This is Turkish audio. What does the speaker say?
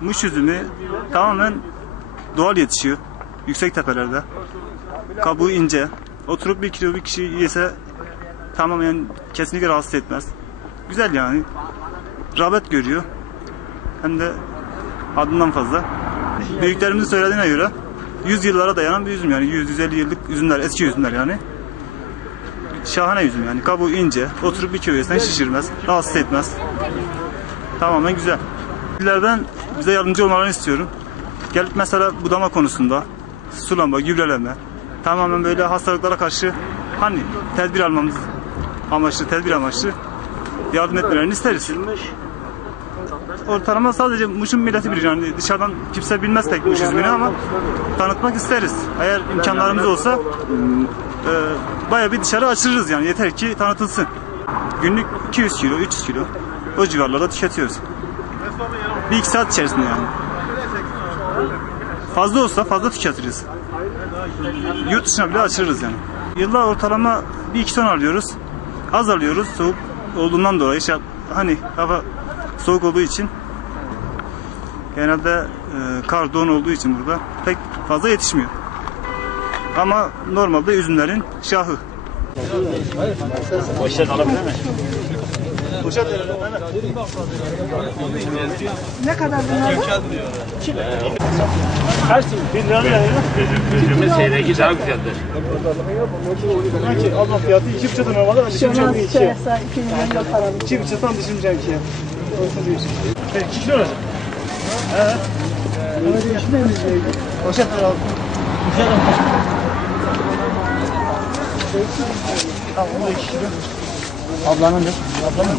Muş üzümü tamamen doğal yetişiyor. Yüksek tepelerde. Kabuğu ince. Oturup bir kilo bir kişi yese tamamen kesinlikle rahatsız etmez. Güzel yani. Rağbet görüyor. Hem de adından fazla. Büyüklerimizin söylediğine göre 100 yıllara dayanan bir üzüm yani. 100-150 yıllık üzümler, eski üzümler yani. Şahane üzüm yani. Kabuğu ince. Oturup bir kilo yesen şişirmez. Rahatsız etmez. Tamamen güzel. Bizlerden bize yardımcı olmalarını istiyorum. Gelip mesela budama konusunda, sulama, gübreleme, tamamen böyle hastalıklara karşı hani tedbir almamız amaçlı, tedbir amaçlı yardım etmelerini isteriz. Ortalama sadece Muş'un milleti bilir yani dışarıdan kimse bilmez pek Muş üzümünü ama tanıtmak isteriz. Eğer imkanlarımız olsa bayağı bir dışarı açırız yani yeter ki tanıtılsın. Günlük 200 kilo, 300 kilo o civarlarda tüketiyoruz. 1-2 saat içerisinde yani. Fazla olsa fazla tüketiriz. Yurt dışına bile açırız yani. Yılda ortalama 1-2 ton alıyoruz. Az alıyoruz soğuk olduğundan dolayı. Hani hava soğuk olduğu için. Genelde kar don olduğu için burada pek fazla yetişmiyor. Ama normalde üzümlerin şahı. Poşet alabilir mi? Poşet ne kadar bunlar? Kaç lira? 1 lira mı yani? Üzümün seyreki daha güzeldir. Sanki alma fiyatı 2,5 normalde ben düşüneceğim 2. 2 milyon param. 2,5 tam düşüneceğim 2'ye. 2 kilo olacak. Evet. Poşet al. Tamam, o da 2 kilo. Ablanın da. Ablanın.